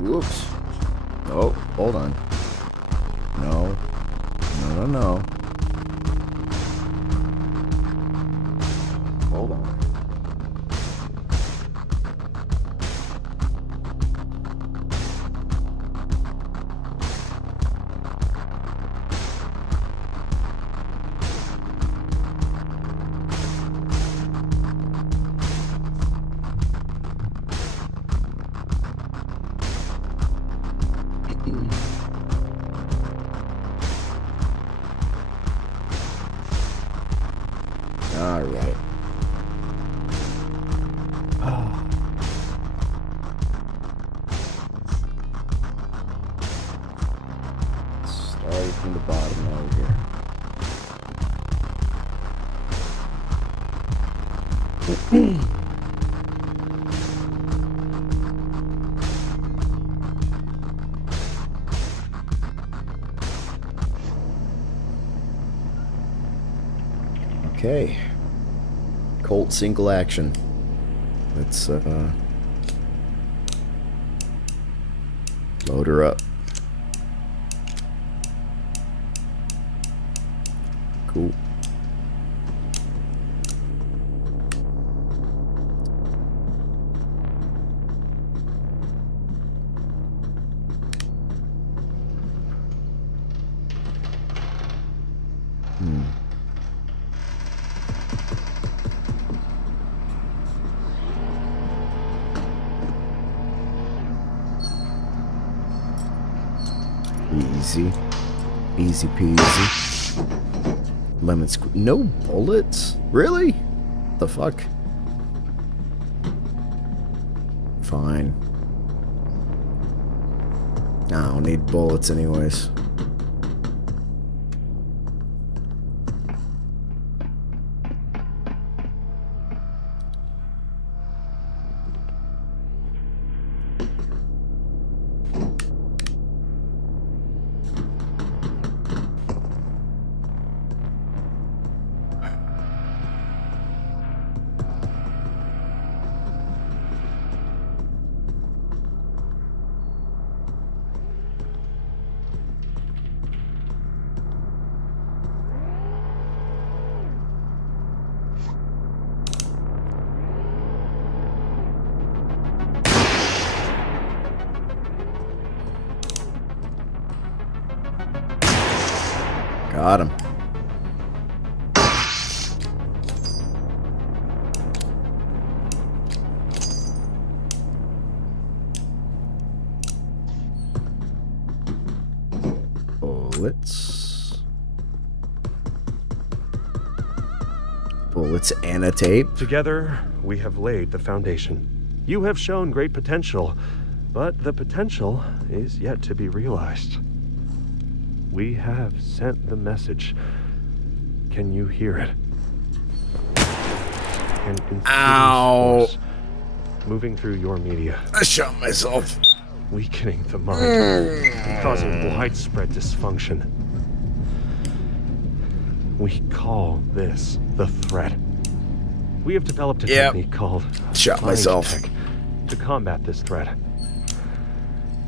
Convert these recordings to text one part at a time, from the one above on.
Whoops. Oh, hold on. No. No, no, no. Hold on. All right. Oh. Starting from the bottom over here. Okay. Colt single action. Let's load her up. Cool. Easy. Easy peasy. Lemon squeeze. No bullets? Really? The fuck? Fine. I don't need bullets anyways. Got him. Bullets. Bullets and a tape. Together, we have laid the foundation. You have shown great potential, but the potential is yet to be realized. We have sent the message. Can you hear it? An insidious force moving through your media. I shot myself. Weakening the mind and causing widespread dysfunction. We call this the threat. We have developed a technique called shot myself tech to combat this threat.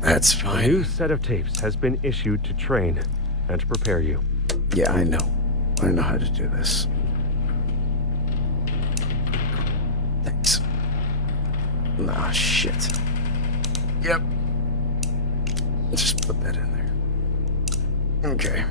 That's A fine. new set of tapes has been issued to train and to prepare you. Yeah, I know. I know how to do this. Thanks. Ah, shit. Yep. Just put that in there. Okay.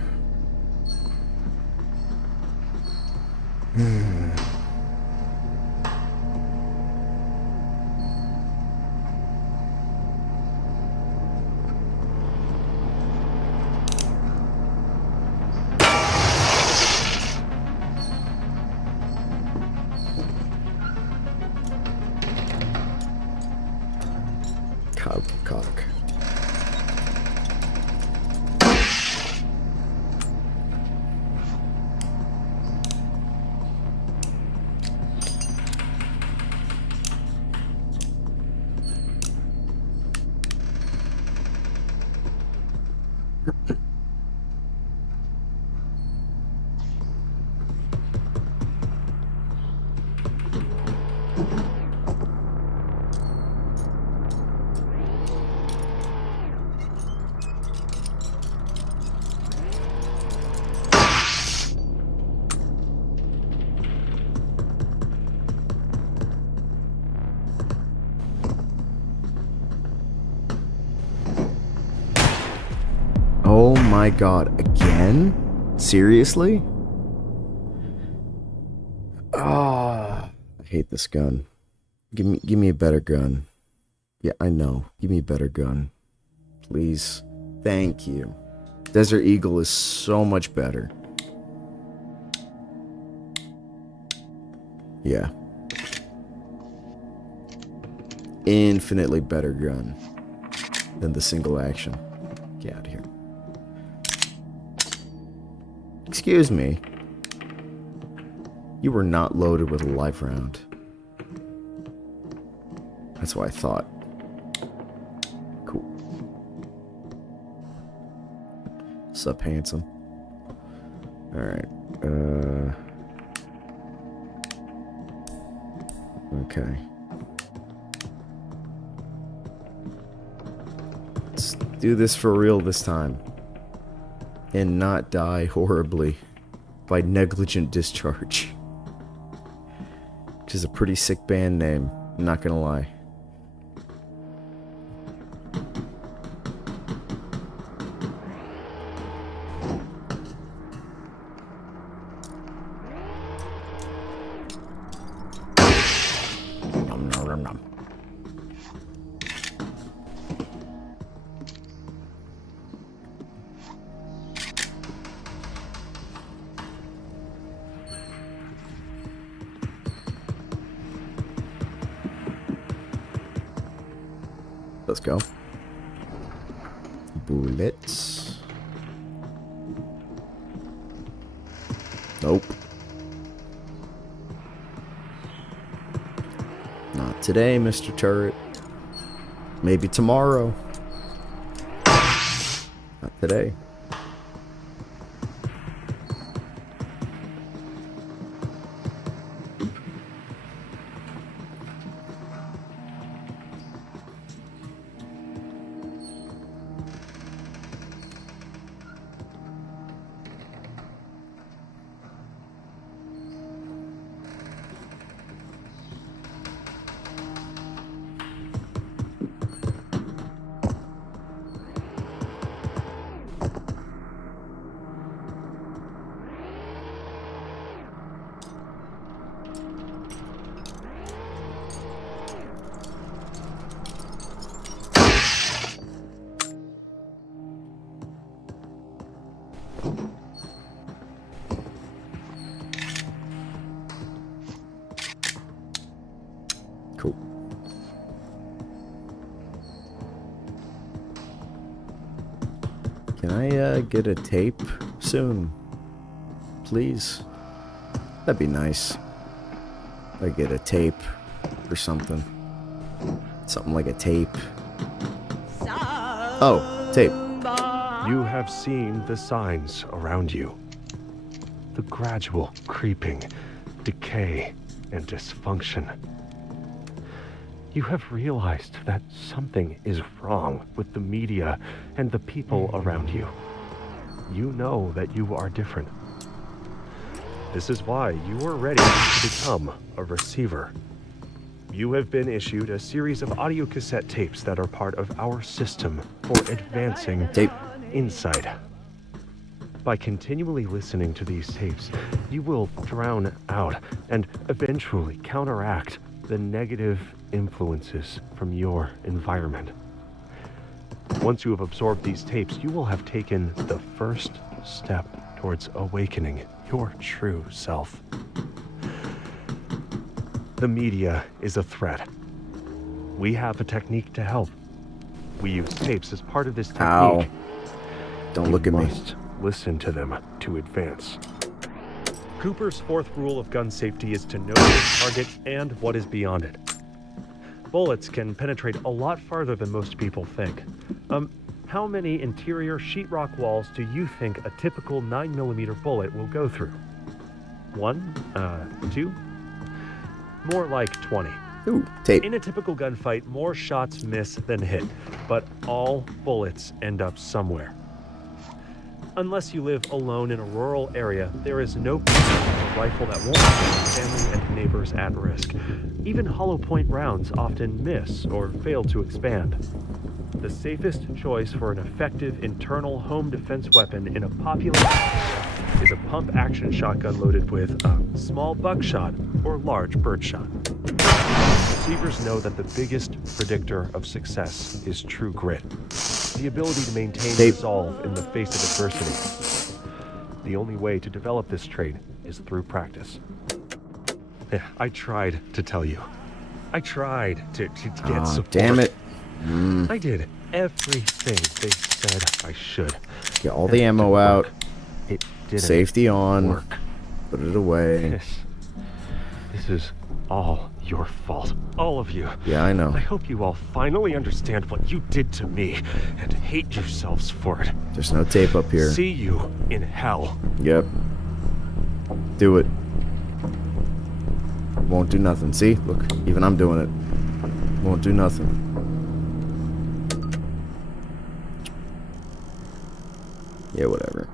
Cock. Oh my god, again? Seriously? Ah, I hate this gun. Give me a better gun. Yeah, I know. Give me a better gun. Please. Thank you. Desert Eagle is so much better. Yeah. Infinitely better gun than the single action. Get out of here. Excuse me. You were not loaded with a live round. That's what I thought. Cool. Sup, handsome? Alright. Okay. Let's do this for real this time. And not die horribly by negligent discharge. Which is a pretty sick band name, I'm not gonna lie. Nom, nom, nom, nom. Let's go. Bullets. Nope. Not today, Mr. Turret. Maybe tomorrow. Not today. Cool. Can I get a tape soon? Please? That'd be nice. I get a tape or something. Something like a tape. Oh, tape. You have seen the signs around you. The gradual creeping, decay, and dysfunction. You have realized that something is wrong with the media and the people around you. You know that you are different. This is why you are ready to become a receiver. You have been issued a series of audio cassette tapes that are part of our system for advancing insight. By continually listening to these tapes, you will drown out and eventually counteract the negative influences from your environment. Once you have absorbed these tapes, you will have taken the first step towards awakening your true self. The media is a threat. We have a technique to help. We use tapes as part of this technique. Ow. Don't look at me. You must listen to them to advance. Cooper's fourth rule of gun safety is to know your target and what is beyond it. Bullets can penetrate a lot farther than most people think. How many interior sheetrock walls do you think a typical 9mm bullet will go through? 1? 2? More like 20. Ooh, tape. In a typical gunfight, more shots miss than hit, but all bullets end up somewhere. Unless you live alone in a rural area, there is no rifle that won't put family and neighbors at risk. Even hollow point rounds often miss or fail to expand. The safest choice for an effective internal home defense weapon in a populated area is a pump-action shotgun loaded with a small buckshot or large birdshot. Receivers know that the biggest predictor of success is true grit, the ability to maintain resolve in the face of adversity. The only way to develop this trait is through practice. Yeah, I tried to tell you. I tried to get support. Damn it. I did everything they said I should. Get all the ammo out. It didn't Safety on. work. Put it away. This is all your fault. All of you. Yeah, I know. I hope you all finally understand what you did to me and hate yourselves for it. There's no tape up here. See you in hell. Yep. Do it. Won't do nothing. See? Look, even I'm doing it. Won't do nothing. Yeah, whatever.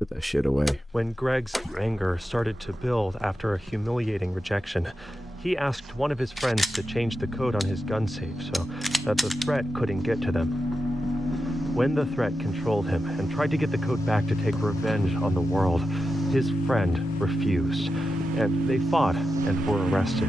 Put that shit away. When Greg's anger started to build after a humiliating rejection, he asked one of his friends to change the code on his gun safe so that the threat couldn't get to them. When the threat controlled him and tried to get the code back to take revenge on the world, his friend refused, and they fought and were arrested.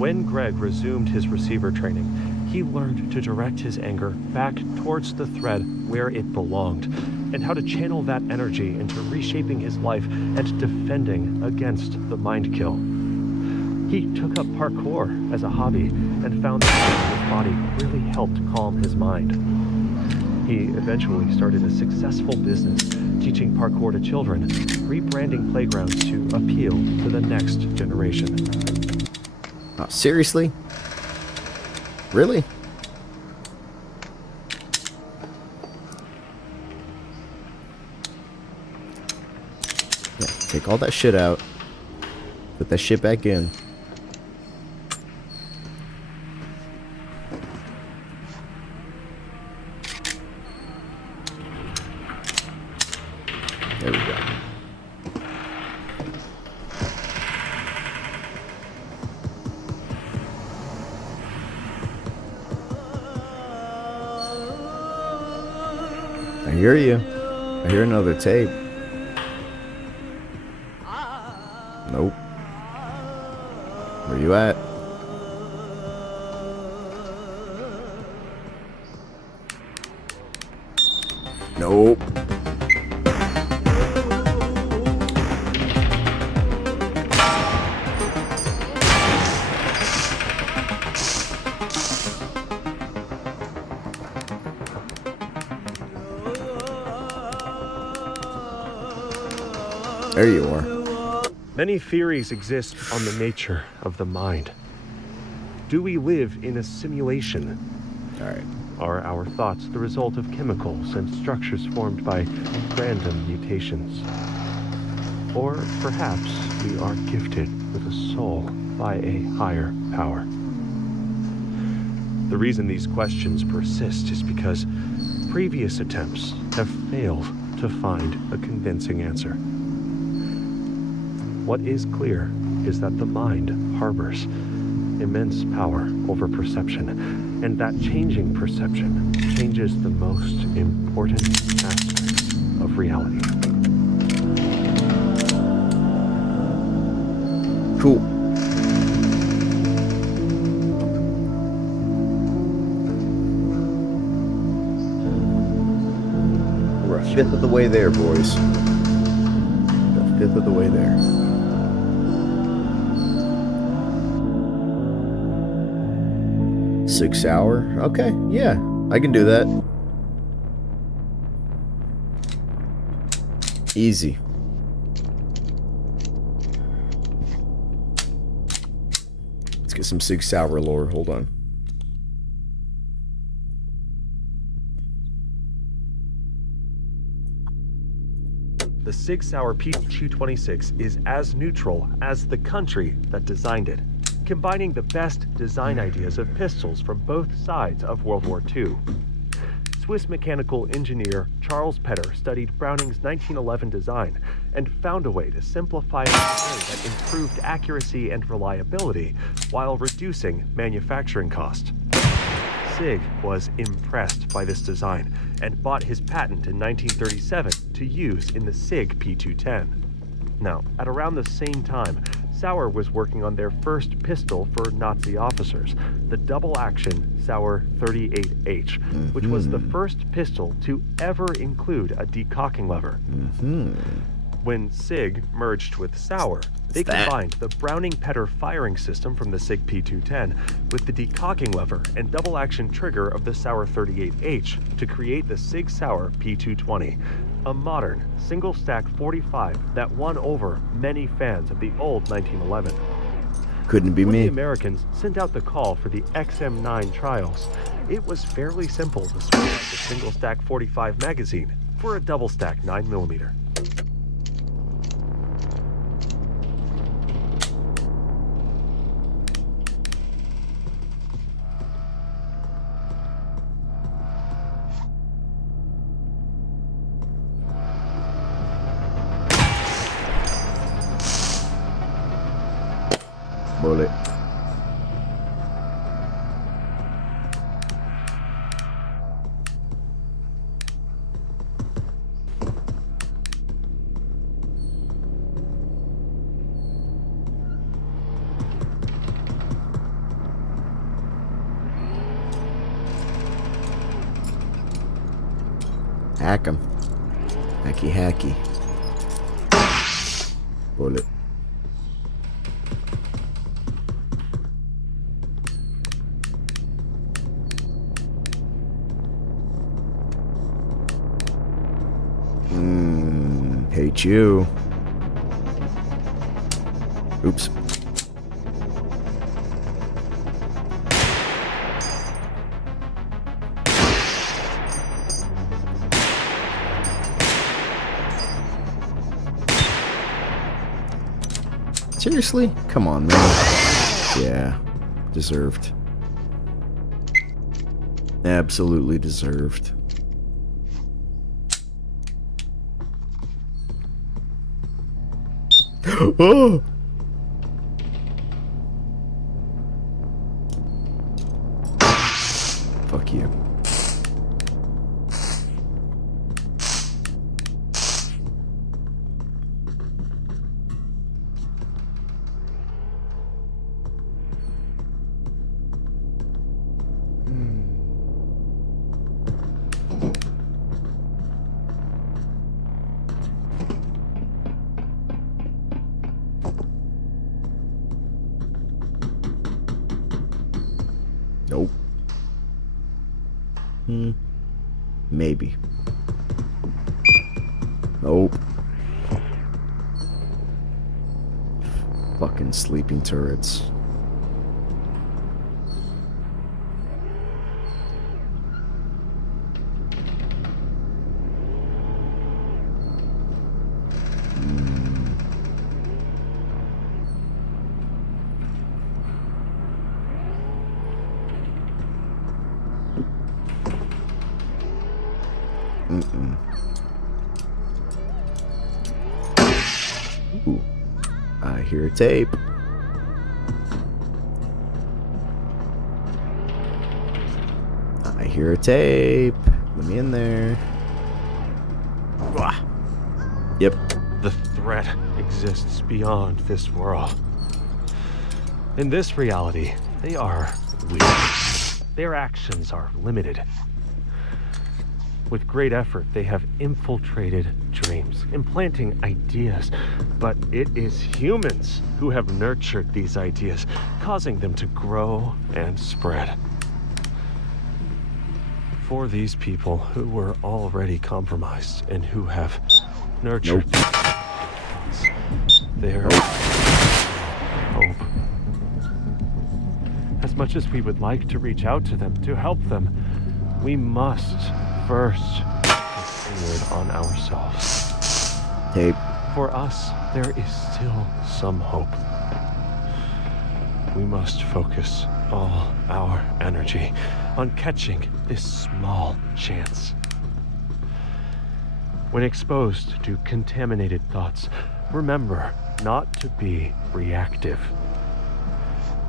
When Greg resumed his receiver training, he learned to direct his anger back towards the thread where it belonged, and how to channel that energy into reshaping his life and defending against the mind kill. He took up parkour as a hobby and found that his body really helped calm his mind. He eventually started a successful business teaching parkour to children, rebranding playgrounds to appeal to the next generation. Oh, seriously? Really? Yeah, take all that shit out. Put that shit back in. There we go. I hear you. I hear another tape. Nope. Where you at? Nope. There you are. Many theories exist on the nature of the mind. Do we live in a simulation? Alright. Are our thoughts the result of chemicals and structures formed by random mutations? Or perhaps we are gifted with a soul by a higher power? The reason these questions persist is because previous attempts have failed to find a convincing answer. What is clear is that the mind harbors immense power over perception, and that changing perception changes the most important aspects of reality. Cool. We're a fifth of the way there, boys. A fifth of the way there. 6 hour? Okay, yeah, I can do that. Easy. Let's get some 6 hour lore. Hold on. the Sig Sauer P226 is as neutral as the country that designed it, combining the best design ideas of pistols from both sides of World War II. Swiss mechanical engineer Charles Petter studied Browning's 1911 design and found a way to simplify it in a way that improved accuracy and reliability while reducing manufacturing cost. Sig was impressed by this design and bought his patent in 1937 to use in the Sig P210. Now, at around the same time, Sauer was working on their first pistol for Nazi officers, the double-action Sauer 38H, which was the first pistol to ever include a decocking lever. When Sig merged with Sauer, they combined the Browning-Petter firing system from the Sig P210 with the decocking lever and double-action trigger of the Sauer 38H to create the Sig Sauer P220, a modern, single-stack 45 that won over many fans of the old 1911. Couldn't be When me. the Americans sent out the call for the XM9 trials, it was fairly simple to switch out the single-stack 45 magazine for a double-stack 9mm. Bullet. Hack 'em. Hacky hacky. Bullet. Hate you. Oops. Seriously? Come on, man. Yeah. Deserved. Absolutely deserved. Oh! Fuck you. Nope. Maybe. Nope. Fucking sleeping turrets. Ooh, I hear a tape. I hear a tape. Let me in there. Wah. Yep. The threat exists beyond this world. In this reality, they are weak. Their actions are limited. With great effort, they have infiltrated dreams, implanting ideas. But it is humans who have nurtured these ideas, causing them to grow and spread. For these people who were already compromised and who have nurtured their hope. As much as we would like to reach out to them, to help them, we must first take forward on ourselves. Tape. For us, there is still some hope. We must focus all our energy on catching this small chance. When exposed to contaminated thoughts, remember not to be reactive.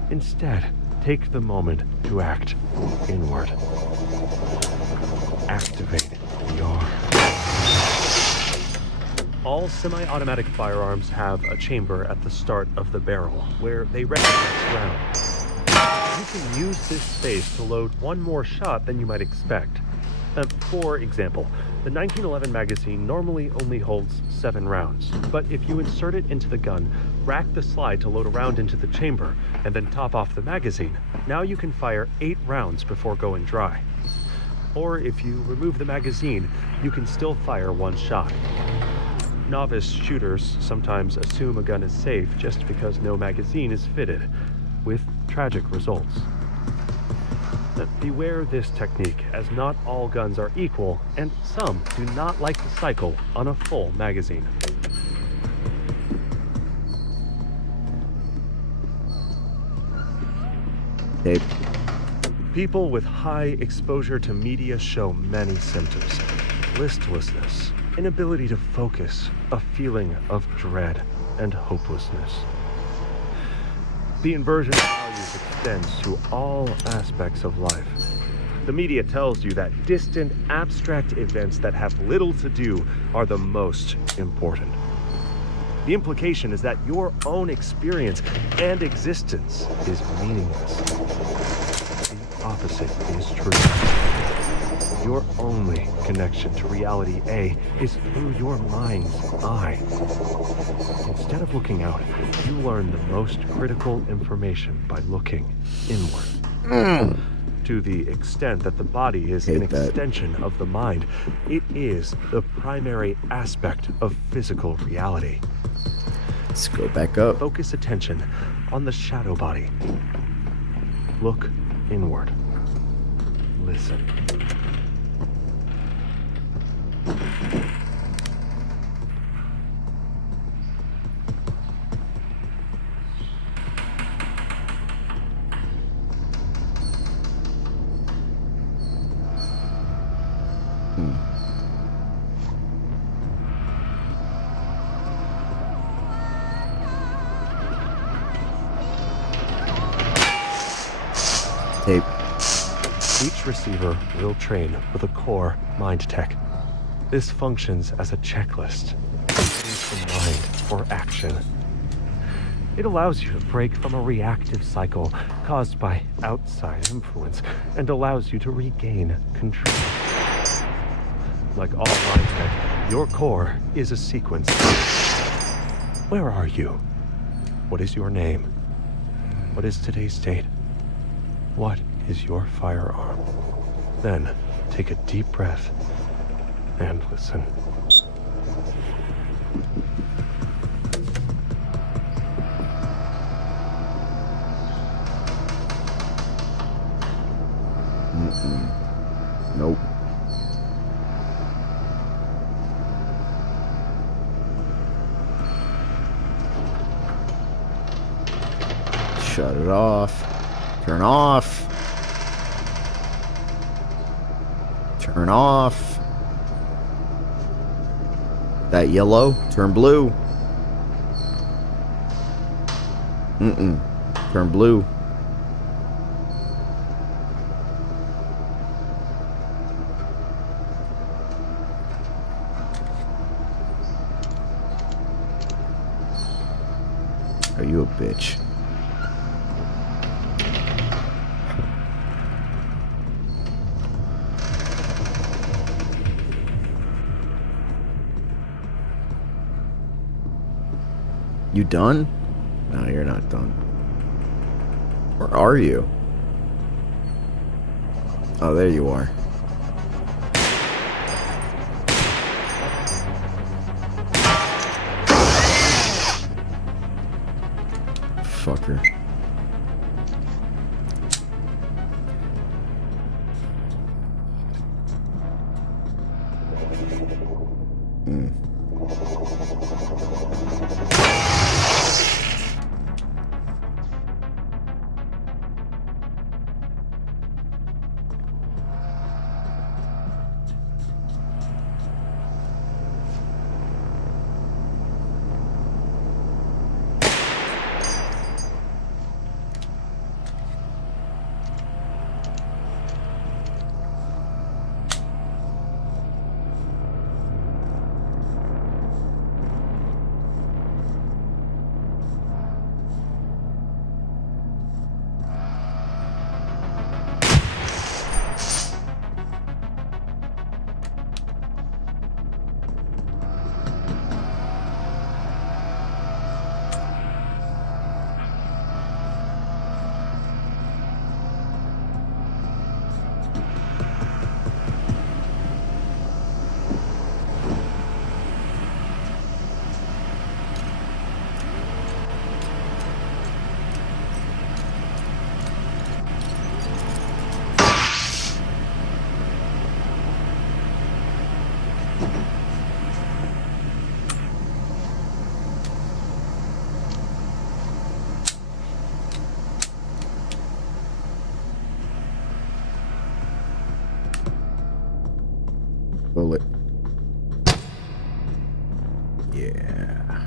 Instead, take the moment to act inward. Activate your... All semi-automatic firearms have a chamber at the start of the barrel where they recognize rounds. You can use this space to load one more shot than you might expect. For example, the 1911 magazine normally only holds 7 rounds, but if you insert it into the gun, rack the slide to load a round into the chamber, and then top off the magazine, now you can fire 8 rounds before going dry. Or if you remove the magazine, you can still fire 1 shot. Novice shooters sometimes assume a gun is safe just because no magazine is fitted, with tragic results. Beware this technique, as not all guns are equal, and some do not like to cycle on a full magazine. Tape. People with high exposure to media show many symptoms. Listlessness, inability to focus, a feeling of dread and hopelessness. The inversion of values extends to all aspects of life. The media tells you that distant, abstract events that have little to do are the most important. The implication is that your own experience and existence is meaningless. The opposite is true. Your only connection to reality A is through your mind's eye. Instead of looking out, you learn the most critical information by looking inward. To the extent that the body is an extension of the mind, it is the primary aspect of physical reality. Let's go back up. Focus attention on the shadow body. Look inward. Listen. Tape. Each receiver will train with a core mind tech. This functions as a checklist. It trains the mind for action. It allows you to break from a reactive cycle caused by outside influence and allows you to regain control. Like all mind tech, your core is a sequence. Where are you? What is your name? What is today's date? What is your firearm? Then take a deep breath and listen. Nope. Shut it off. Turn off. Turn off. That yellow, turn blue. Turn blue. Are you a bitch? You done? No, you're not done. Where are you? Oh, there you are. Fucker. bullet. Yeah.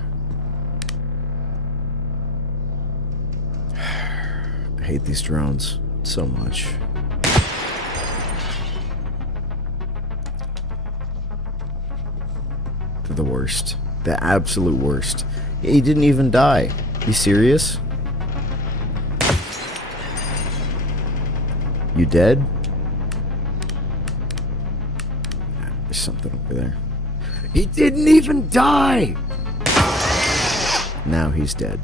I hate these drones so much. They're the worst. The absolute worst. He didn't even die. You serious? You dead? There's something over there. He didn't even die! Now he's dead.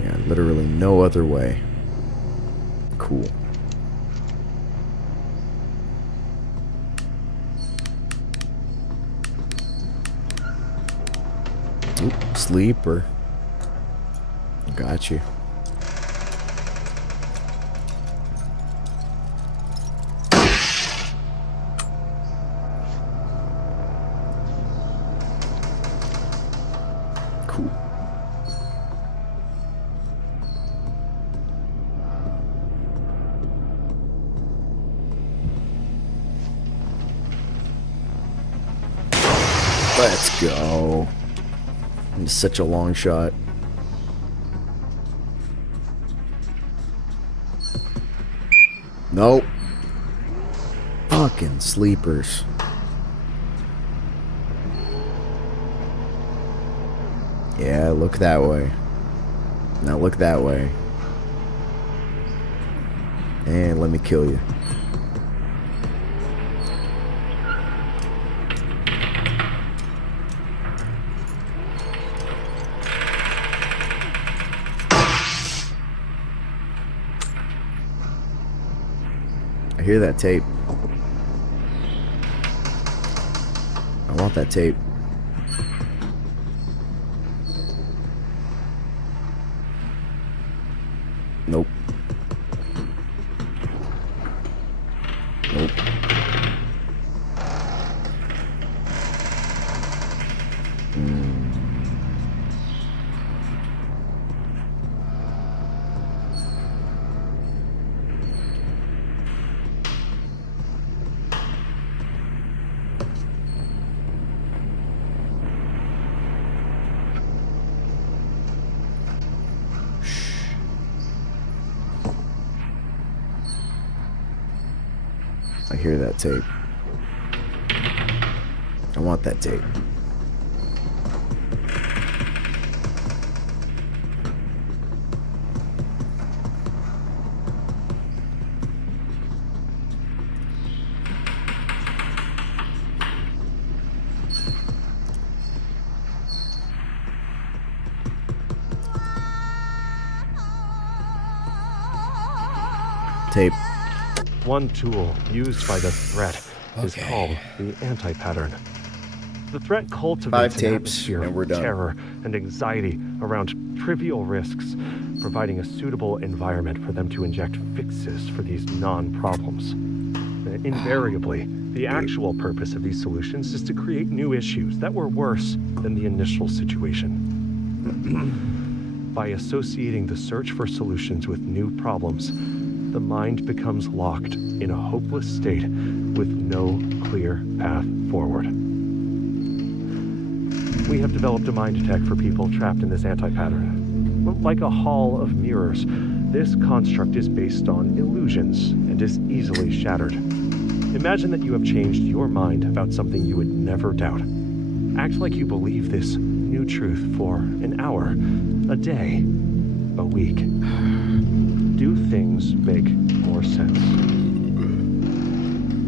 Yeah, literally no other way. Cool. Oop, sleeper. Got you. Cool. Let's go. It's such a long shot. Nope. Fucking sleepers. Yeah, look that way. Now look that way. And let me kill you. I hear that tape. I want that tape. Nope. Nope. I hear that tape. I want that tape. Tape. One tool used by the threat is called the anti-pattern. The threat cultivates 5 an tapes, atmosphere and we're of done. terror and anxiety around trivial risks, providing a suitable environment for them to inject fixes for these non-problems. Invariably, the actual purpose of these solutions is to create new issues that were worse than the initial situation. By associating the search for solutions with new problems, the mind becomes locked in a hopeless state with no clear path forward. We have developed a mind attack for people trapped in this anti-pattern. Like a hall of mirrors, this construct is based on illusions and is easily shattered. Imagine that you have changed your mind about something you would never doubt. Act like you believe this new truth for an hour, a day, a week. Do things make more sense?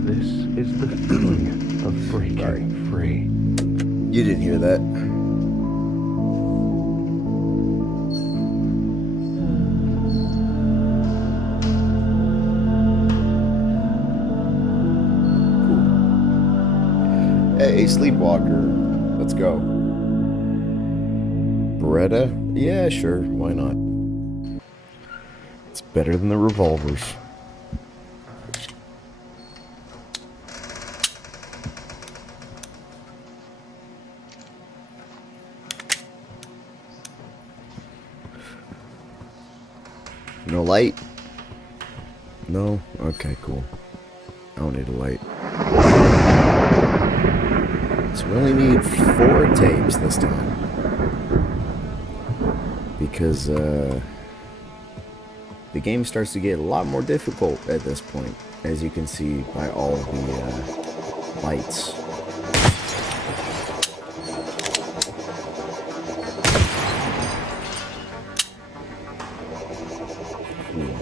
This is the feeling of breaking free. You didn't hear that. Cool. Hey, Sleepwalker. Let's go. Beretta? Yeah, sure. Why not? It's better than the revolvers. No light. No? Okay, cool. I don't need a light. So we only need 4 tapes this time. Because, the game starts to get a lot more difficult at this point, as you can see by all the, lights. Cool.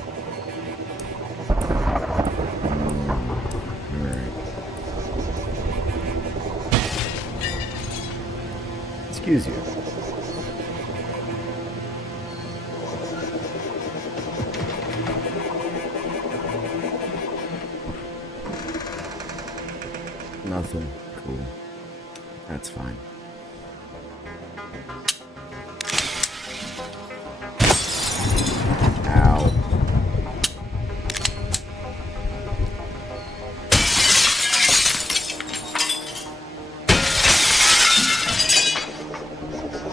Alright. Excuse you. Nothing. Cool. That's fine. Ow.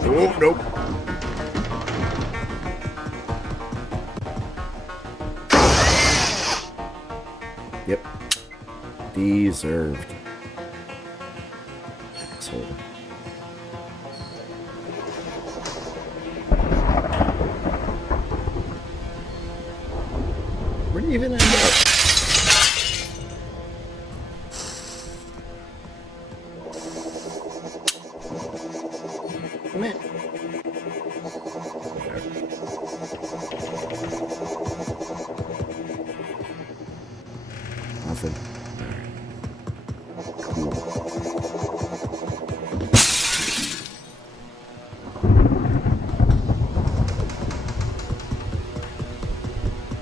Oh, nope. Yep. Deserved. Asshole. Where do you even end up? Come in. Nothing. Alright. Cool.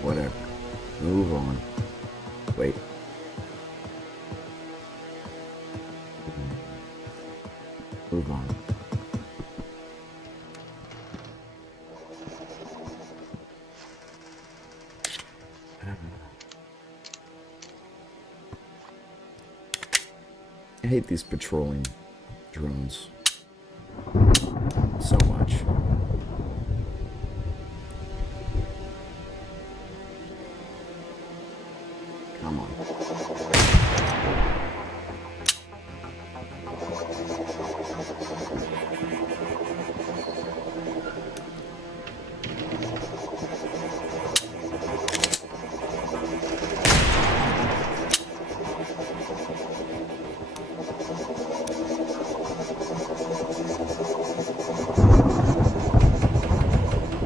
Whatever. Move on. Wait. Move on. I hate these patrolling drones so much. Come on.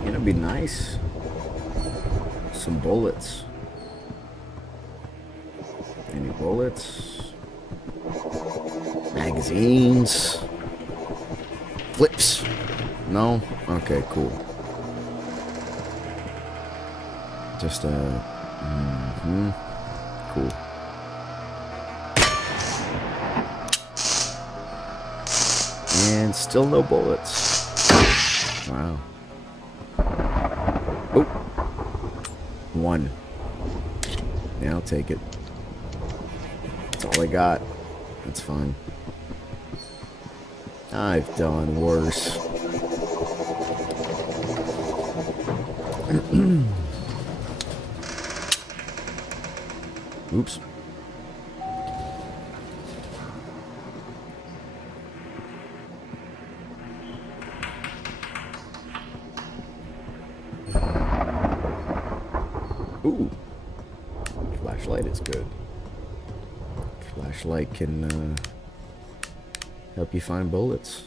It'd be nice. Some bullets. Any bullets? Magazines? Flips? No? Okay, cool. Just, cool. And still no bullets. Wow. Oh. 1. Yeah, I'll take it. That's all I got. That's fine. I've done worse. Oops. Ooh. Flashlight is good. Flashlight can help you find bullets.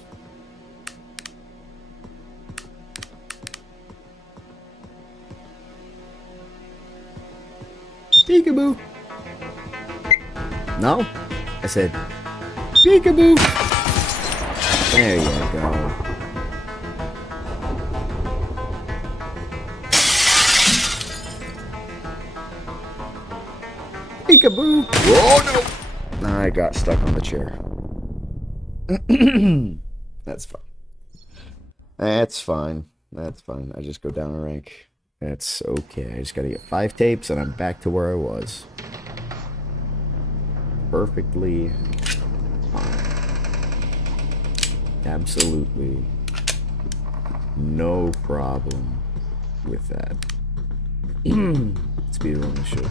Peekaboo. No? I said peekaboo. There you go. Peekaboo. Oh no. I got stuck on the chair. That's fine. That's fine. That's fine. I just go down a rank. That's okay. I just gotta get 5 tapes and I'm back to where I was. Perfectly fine. Absolutely no problem with that. Speed run this shit.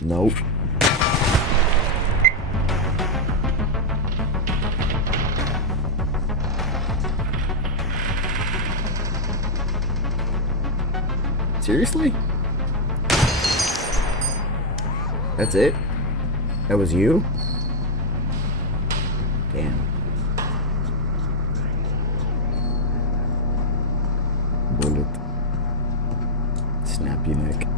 Nope. Seriously? That's it? That was you? Damn. Bullet. Snap your neck.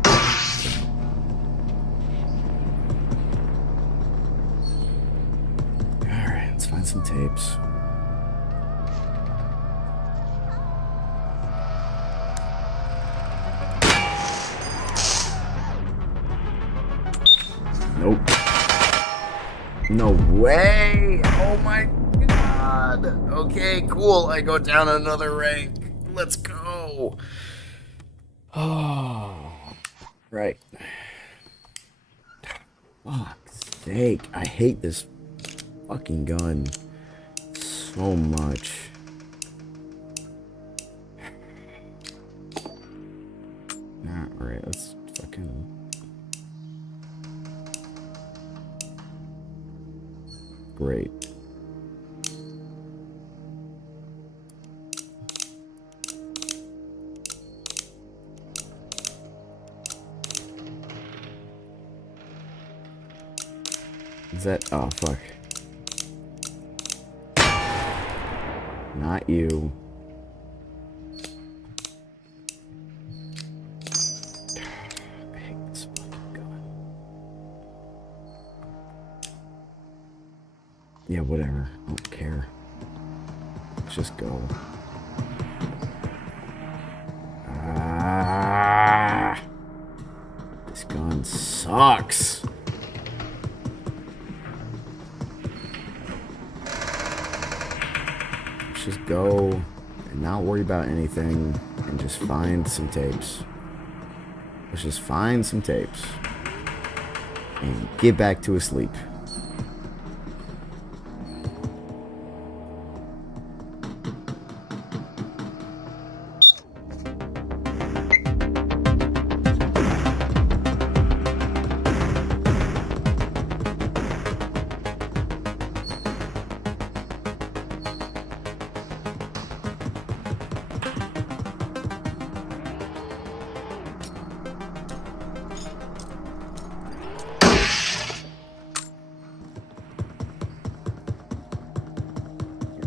Alright, let's find some tapes. Nope. No way! Oh my god! Okay, cool. I go down another rank. Let's go. Oh, right. Fuck's sake. I hate this fucking gun so much. Alright, let's fucking... Great. Is that... Oh, fuck. Not you. I hate this fucking gun. Yeah, whatever. I don't care. Let's just go. Ah, this gun sucks. Let's just go and not worry about anything and just find some tapes. Let's just find some tapes and get back to a sleep.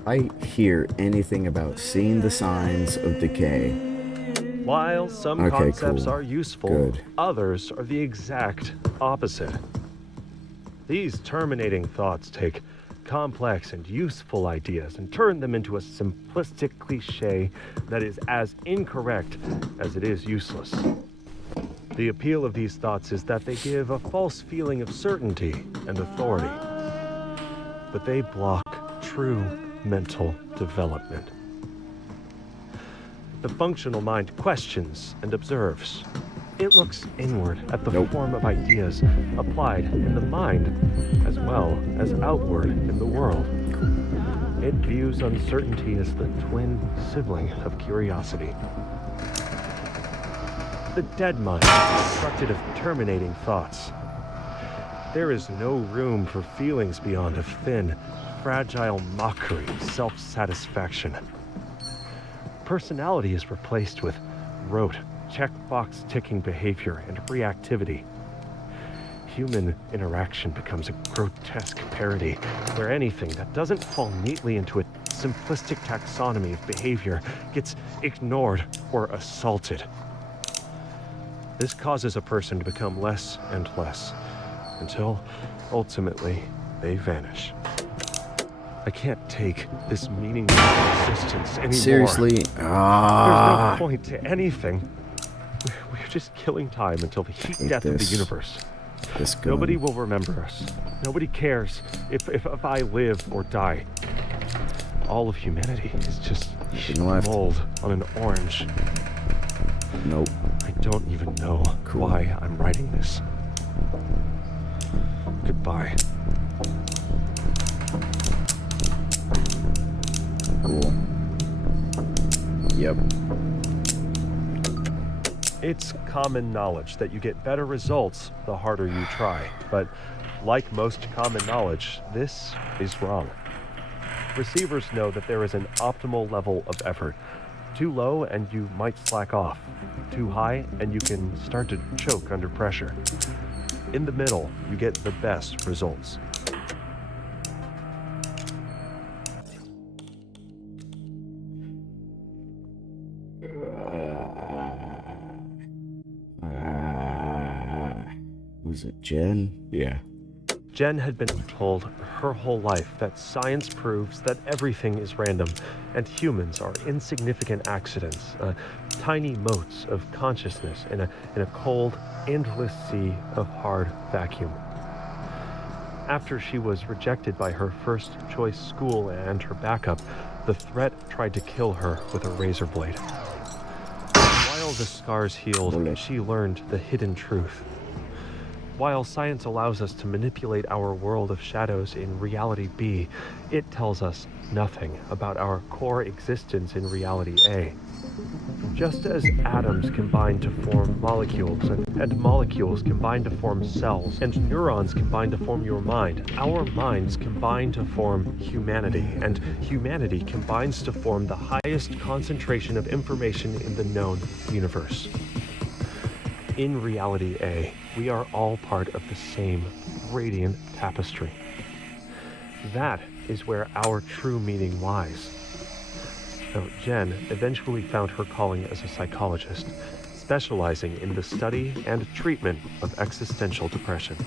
I hear anything about seeing the signs of decay. While some Okay, concepts cool. are useful, Good. others are the exact opposite. These terminating thoughts take complex and useful ideas and turn them into a simplistic cliche that is as incorrect as it is useless. The appeal of these thoughts is that they give a false feeling of certainty and authority, but they block true mental development. The functional mind questions and observes. It looks inward at the form of ideas applied in the mind as well as outward in the world. It views uncertainty as the twin sibling of curiosity. The dead mind is constructed of terminating thoughts. There is no room for feelings beyond a thin, fragile mockery of self-satisfaction. Personality is replaced with rote, checkbox-ticking behavior and reactivity. Human interaction becomes a grotesque parody where anything that doesn't fall neatly into a simplistic taxonomy of behavior gets ignored or assaulted. This causes a person to become less and less until ultimately they vanish. I can't take this meaningless existence anymore. Seriously? There's no point to anything. We're just killing time until the heat death of the universe. This gun. Nobody will remember us. Nobody cares if I live or die. All of humanity is just mold on an orange. Nope. I don't even know why I'm writing this. Goodbye. Yep. It's common knowledge that you get better results the harder you try, but like most common knowledge, this is wrong. Receivers know that there is an optimal level of effort. Too low and you might slack off. Too high and you can start to choke under pressure. In the middle, you get the best results. Was it Jen? Yeah. Jen had been told her whole life that science proves that everything is random and humans are insignificant accidents, tiny motes of consciousness in a cold, endless sea of hard vacuum. After she was rejected by her first choice school and her backup, the threat tried to kill her with a razor blade. While the scars healed, she learned the hidden truth. While science allows us to manipulate our world of shadows in reality B, it tells us nothing about our core existence in reality A. Just as atoms combine to form molecules, and molecules combine to form cells, and neurons combine to form your mind, our minds combine to form humanity, and humanity combines to form the highest concentration of information in the known universe. In reality A, we are all part of the same radiant tapestry. That is where our true meaning lies. Now, Jen eventually found her calling as a psychologist, specializing in the study and treatment of existential depression.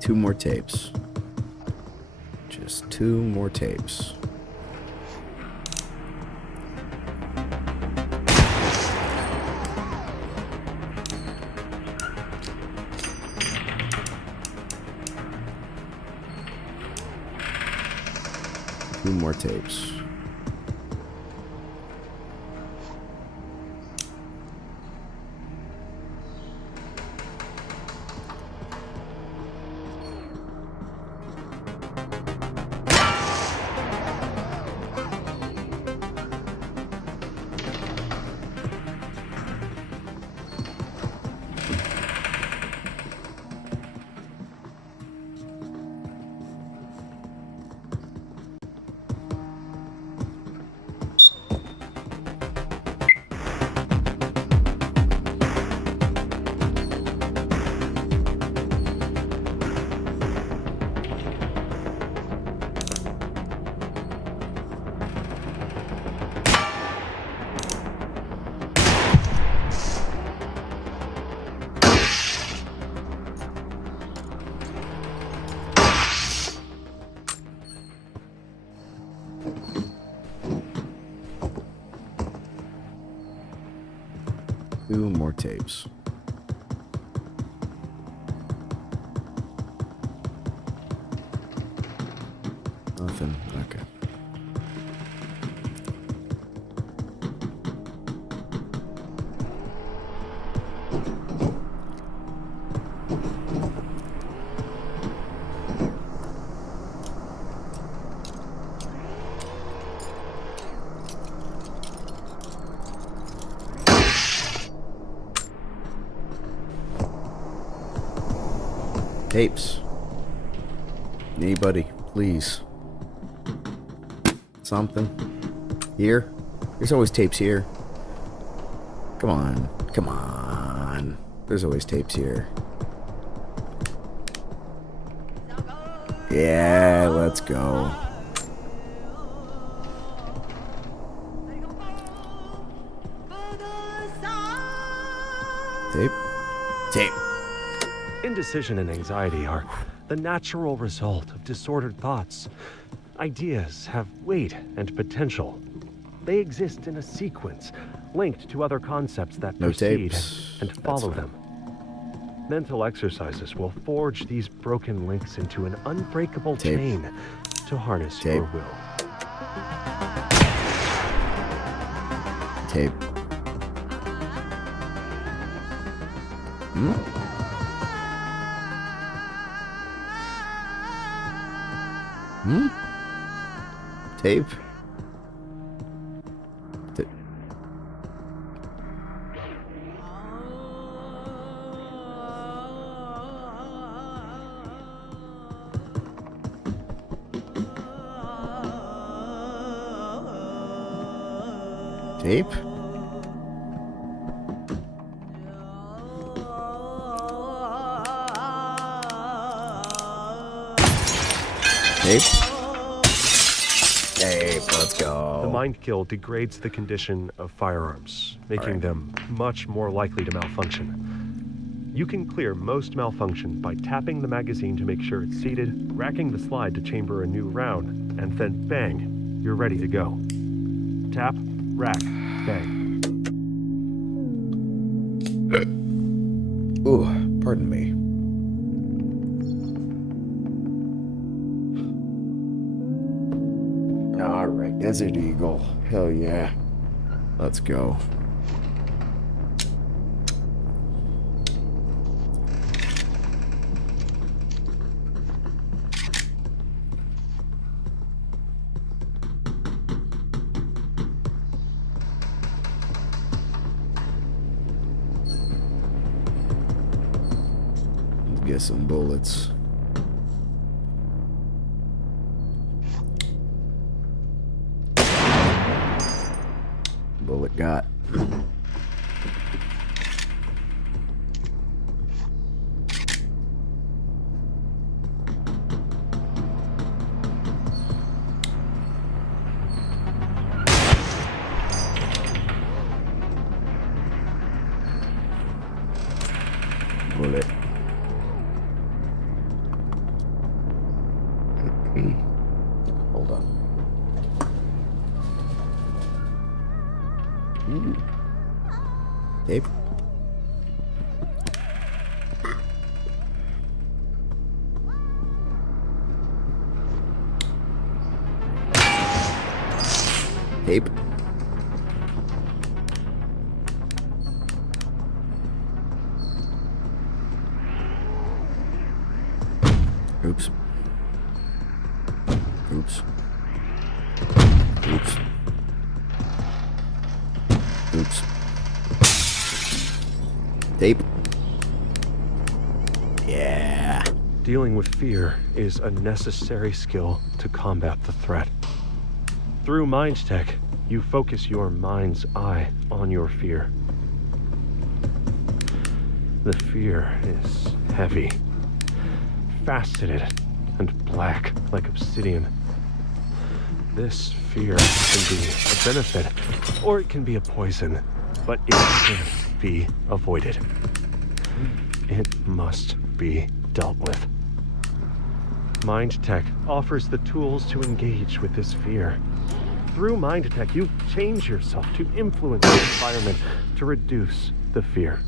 2 more tapes. Just 2 more tapes. Two more tapes. Two more tapes. Nothing. Okay. Tapes. Anybody, please. Something. Here? There's always tapes here. Come on. Come on. There's always tapes here. Yeah, let's go. Tape? Tape. Indecision and anxiety are the natural result of disordered thoughts. Ideas have weight and potential. They exist in a sequence, linked to other concepts that No proceed tapes. and follow them. Mental exercises will forge these broken links into an unbreakable Tape. chain to harness Tape. your will. Tape. Hmm? Hmm? Tape? Tape? Tape? Tape, let's go. The mind kill degrades the condition of firearms, making them much more likely to malfunction. You can clear most malfunction by tapping the magazine to make sure it's seated, racking the slide to chamber a new round, and then bang, you're ready to go. Tap, rack, bang. Ooh, pardon me. Alright, Desert Eagle. Hell yeah. Let's go. Let's get some bullets. Bullet got. Bullet. Hold on. Tape. Tape. Oops. Oops. Oops. Oops. Tape. Yeah. Dealing with fear is a necessary skill to combat the threat. Through Mind Tech, you focus your mind's eye on your fear. The fear is heavy, faceted, and black like obsidian. This fear can be a benefit, or it can be a poison, but it can't be avoided. It must be dealt with. Mind Tech offers the tools to engage with this fear. Through Mind Tech, you change yourself to influence the environment to reduce the fear.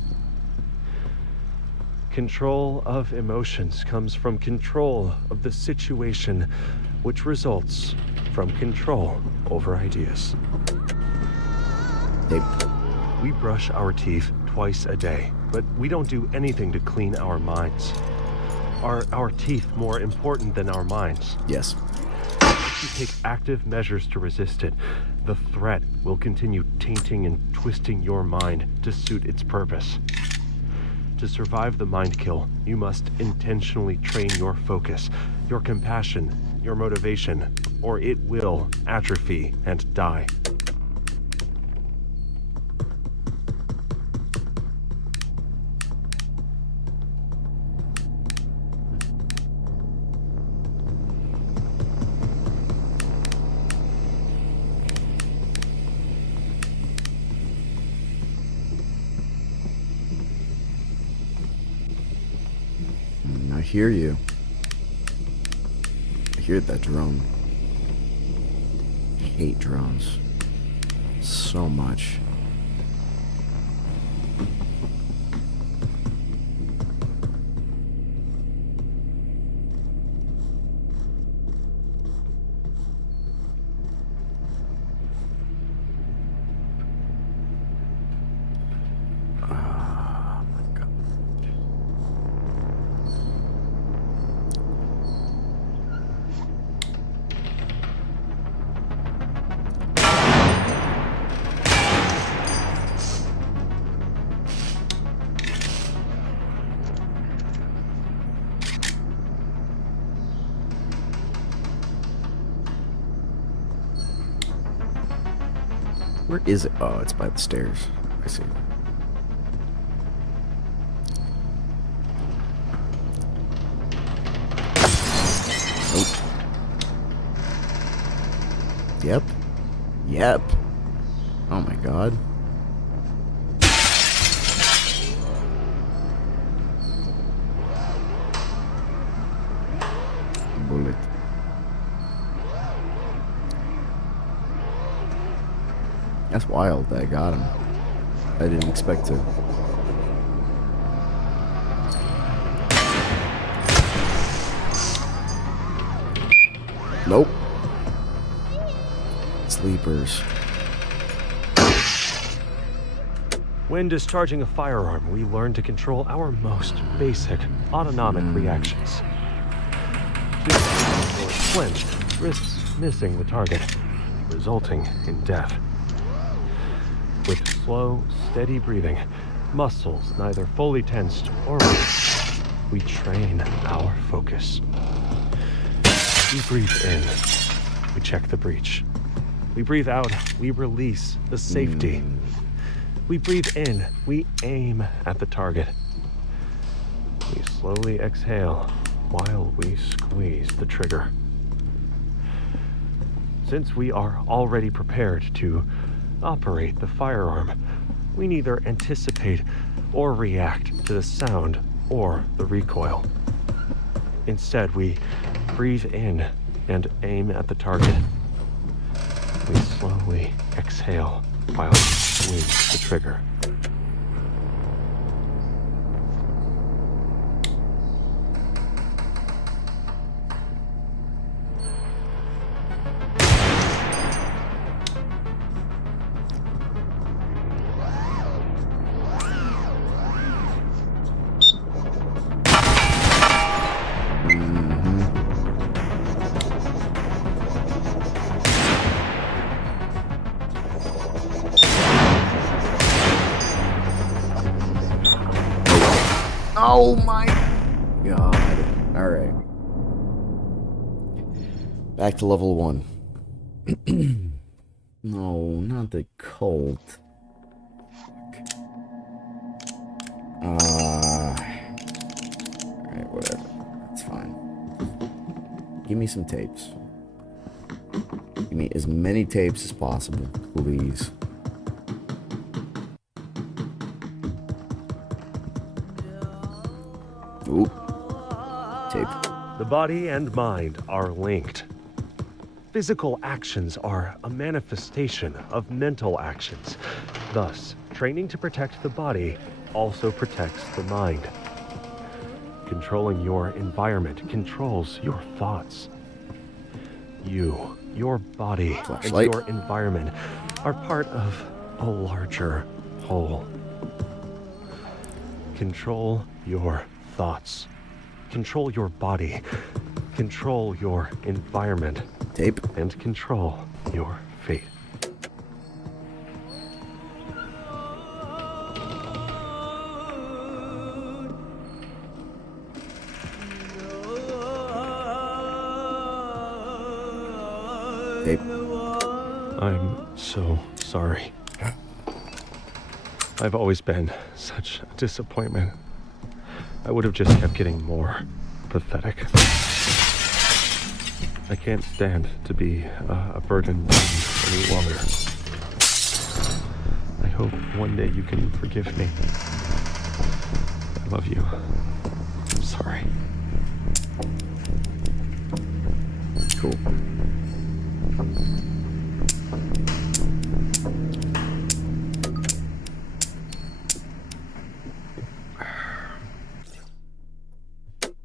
Control of emotions comes from control of the situation, which results from control over ideas. Tape. We brush our teeth twice a day, but we don't do anything to clean our minds. Are our teeth more important than our minds? Yes. If you take active measures to resist it, the threat will continue tainting and twisting your mind to suit its purpose. To survive the mind kill, you must intentionally train your focus, your compassion, your motivation, or it will atrophy and die. I hear you. I hear that drone. I hate drones. So much. Where is it? Oh, it's by the stairs. I see. Nope. Yep. Yep. Oh my god. Bullet. That's wild that I got him. I didn't expect to. Nope. Sleepers. When discharging a firearm, we learn to control our most basic autonomic reactions. Or flinch risks missing the target, resulting in death. With slow, steady breathing, muscles neither fully tensed or relaxed, we train our focus. We breathe in, we check the breach. We breathe out, we release the safety. We breathe in, we aim at the target. We slowly exhale while we squeeze the trigger. Since we are already prepared to operate the firearm, we neither anticipate or react to the sound or the recoil. Instead, we breathe in and aim at the target. We slowly exhale while we squeeze the trigger. Oh my god. Alright. Back to level 1. No, not the cult. Alright, whatever. That's fine. Give me some tapes. Give me as many tapes as possible, please. Oop. Tape. The body and mind are linked. Physical actions are a manifestation of mental actions. Thus, training to protect the body also protects the mind. Controlling your environment controls your thoughts. You, your body, Flashlight. and your environment are part of a larger whole. Control your thoughts. Control your body. Control your environment. Tape. And control your fate. Tape. I'm so sorry. I've always been such a disappointment. I would have just kept getting more pathetic. I can't stand to be a burden any longer. I hope one day you can forgive me. I love you. I'm sorry. Cool.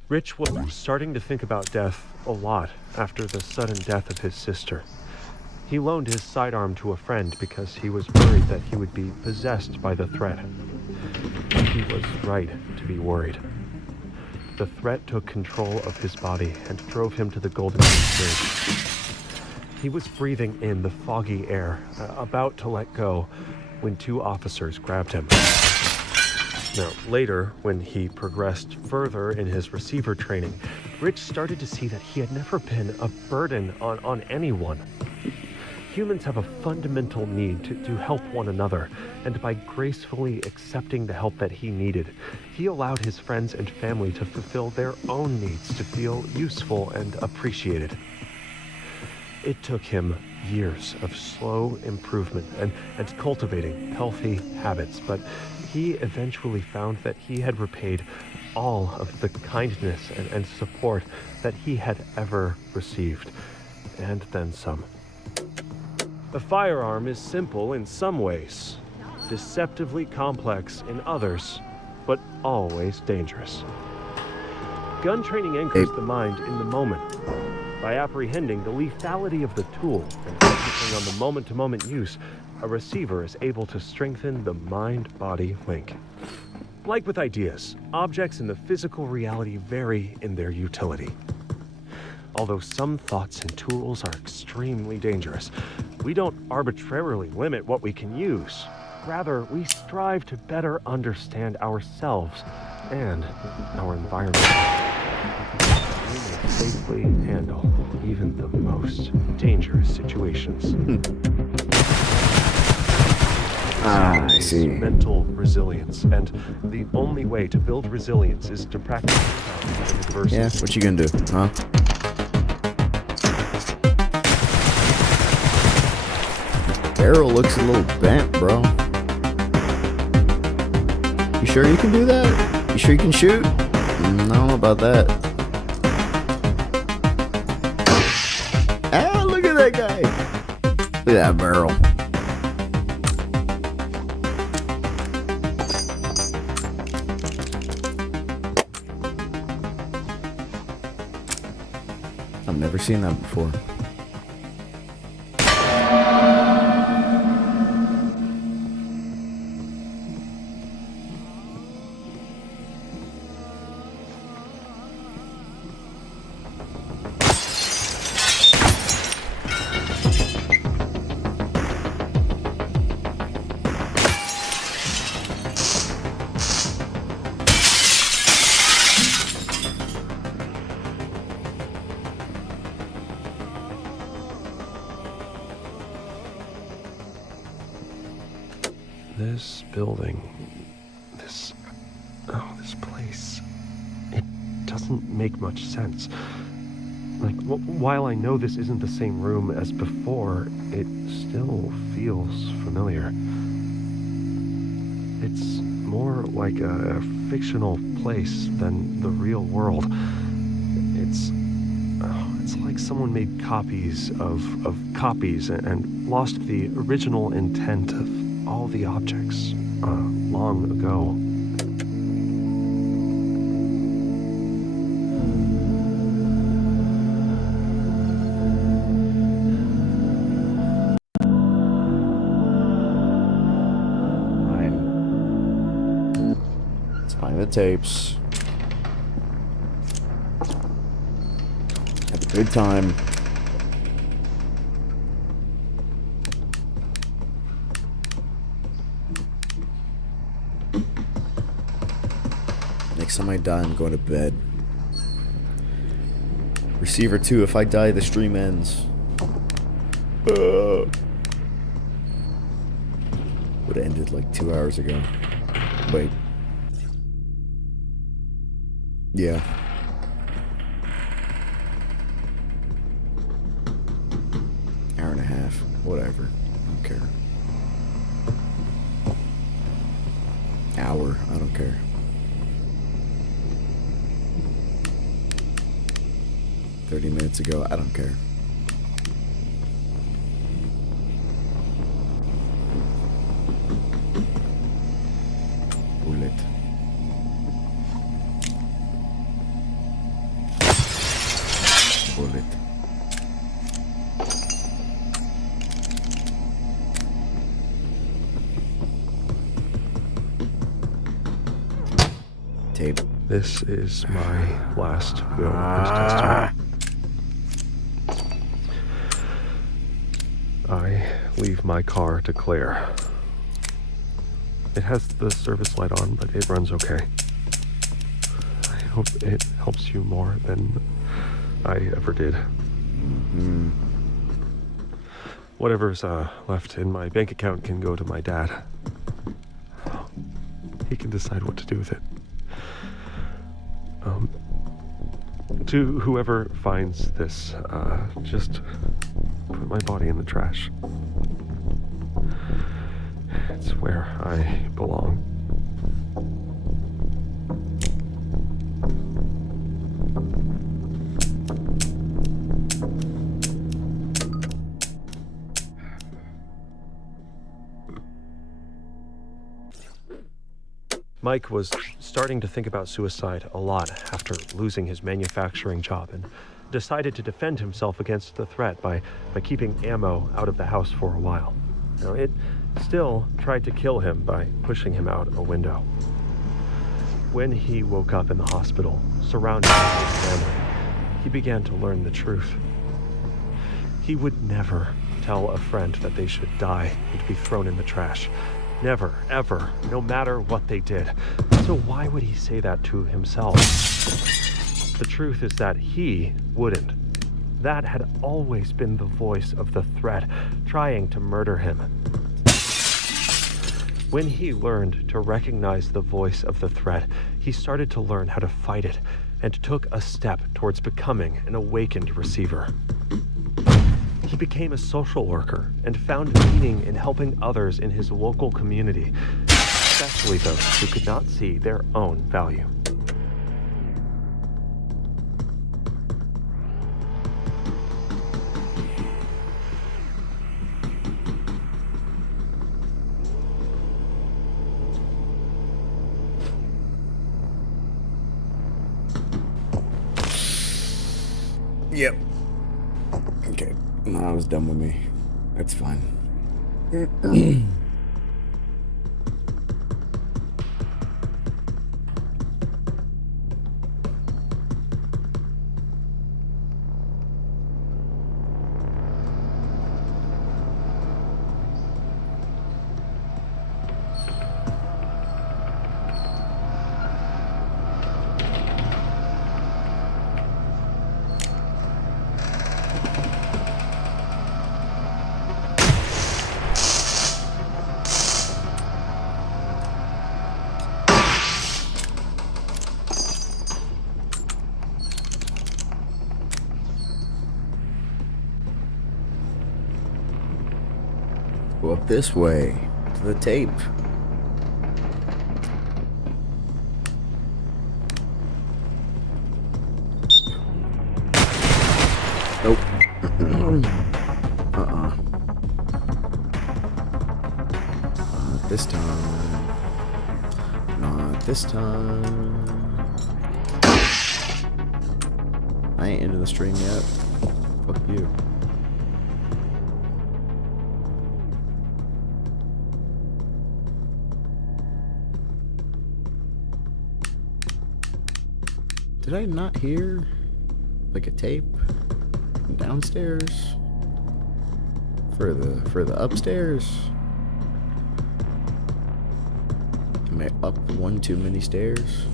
Rich was starting to think about death a lot after the sudden death of his sister. He loaned his sidearm to a friend because he was worried that he would be possessed by the threat. He was right to be worried. The threat took control of his body and drove him to the Golden Gate Bridge. He was breathing in the foggy air, about to let go, when two officers grabbed him. Now, later, when he progressed further in his receiver training, Rich started to see that he had never been a burden on anyone. Humans have a fundamental need to help one another, and by gracefully accepting the help that he needed, he allowed his friends and family to fulfill their own needs to feel useful and appreciated. It took him years of slow improvement and cultivating healthy habits, but he eventually found that he had repaid all of the kindness and support that he had ever received, and then some. A firearm is simple in some ways, deceptively complex in others, but always dangerous. Gun training anchors the mind in the moment. By apprehending the lethality of the tool and focusing on the moment-to-moment use, a receiver is able to strengthen the mind-body link. Like with ideas, objects in the physical reality vary in their utility. Although some thoughts and tools are extremely dangerous, we don't arbitrarily limit what we can use. Rather, we strive to better understand ourselves and our environment. We may safely handle even the most dangerous situations. I see. Mental resilience, and the only way to build resilience is to practice adversity. Yeah, what you gonna do, huh? Barrel looks a little bent, bro. You sure you can do that? You sure you can shoot? I don't know about that. Ah, look at that guy. Look at that barrel. I've never seen that before. This building, this place, it doesn't make much sense. Like, while I know this isn't the same room as before, it still feels familiar. It's more like a fictional place than the real world. It's like someone made copies of copies and lost the original intent of all the objects long ago. Let's find the tapes. Have a good time. Next time I die, I'm going to bed. Receiver 2, if I die, the stream ends. Would have ended like 2 hours ago. Wait. Yeah. Hour and a half. Whatever. I don't care. Hour. I don't care. $30 minutes ago, I don't care. Bullet. Bullet. Tape. This is my last will and testament. I leave my car to Claire. It has the service light on, but it runs okay. I hope it helps you more than I ever did. Whatever's left in my bank account can go to my dad. He can decide what to do with it. To whoever finds this, just put my body in the trash. It's where I belong. Mike was starting to think about suicide a lot after losing his manufacturing job and decided to defend himself against the threat by keeping ammo out of the house for a while. Now, it still tried to kill him by pushing him out a window. When he woke up in the hospital, surrounded by his family, he began to learn the truth. He would never tell a friend that they should die and be thrown in the trash. Never, ever, no matter what they did. So why would he say that to himself? The truth is that he wouldn't. That had always been the voice of the threat, trying to murder him. When he learned to recognize the voice of the threat, he started to learn how to fight it and took a step towards becoming an awakened receiver. He became a social worker and found meaning in helping others in his local community, especially those who could not see their own value. Yep. Okay. No, it was done with me. That's fine. Go up this way to the tape. Nope. Not this time. Not this time. I ain't into the stream yet. Fuck you. Did I not hear like a tape from downstairs for the upstairs? Am I up one too many stairs?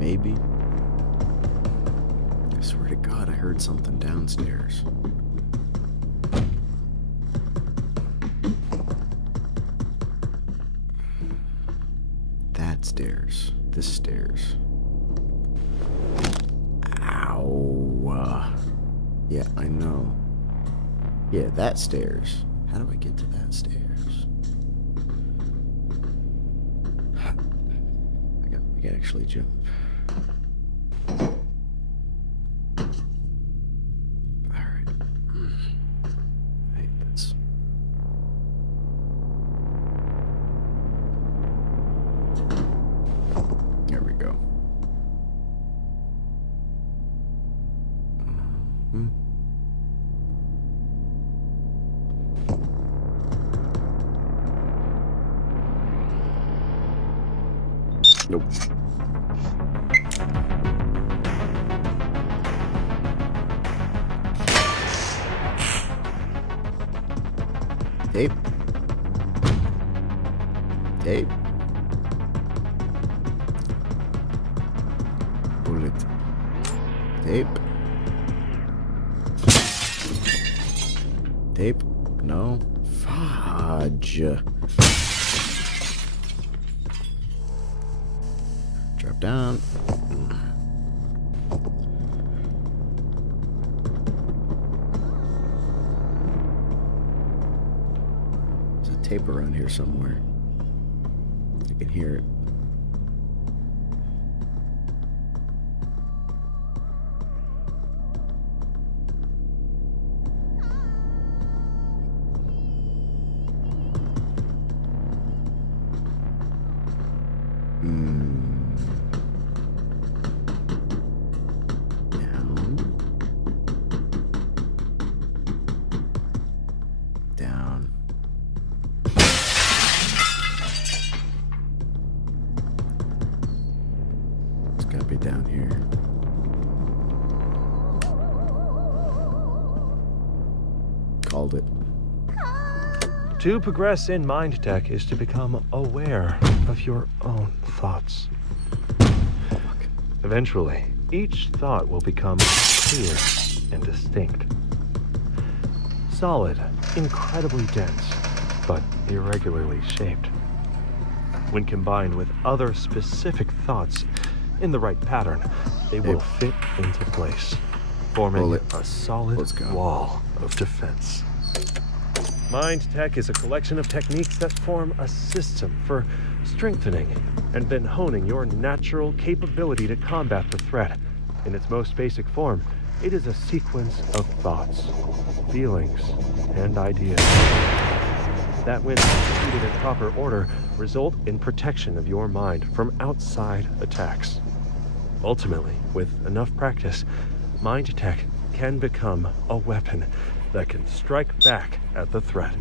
Maybe. I swear to God, I heard something downstairs. Stairs. This stairs. Ow. Yeah, I know. Yeah, that stairs. How do I get to that stairs? I can actually jump. Alright. I hate this. There we go. Nope. Tape. Tape. Tape. Tape? No. Fudge. Drop down. There's a tape around here somewhere. I can hear it. Down. It's gotta be down here. Called it. To progress in mind tech is to become aware of your own thoughts. Eventually, each thought will become clear and distinct. Solid, incredibly dense, but irregularly shaped. When combined with other specific thoughts in the right pattern, they will fit into place, forming a solid wall of defense. Mind tech is a collection of techniques that form a system for strengthening and then honing your natural capability to combat the threat. In its most basic form, it is a sequence of thoughts, feelings, and ideas that, when executed in proper order, result in protection of your mind from outside attacks. Ultimately, with enough practice, mind tech can become a weapon that can strike back at the threat.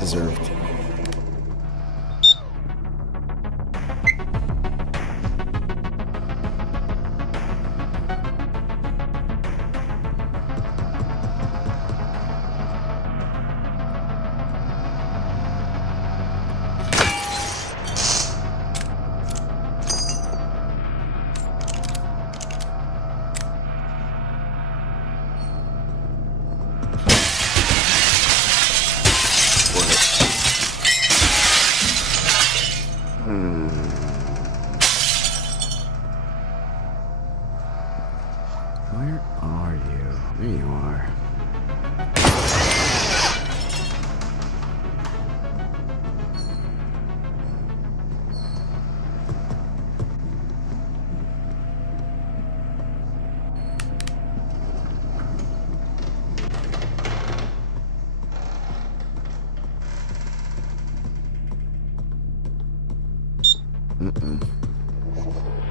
Deserved. Where are you? There you are.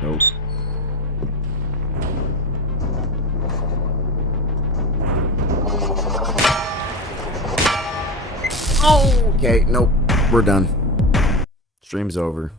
Nope. Oh, okay, nope. We're done. Stream's over.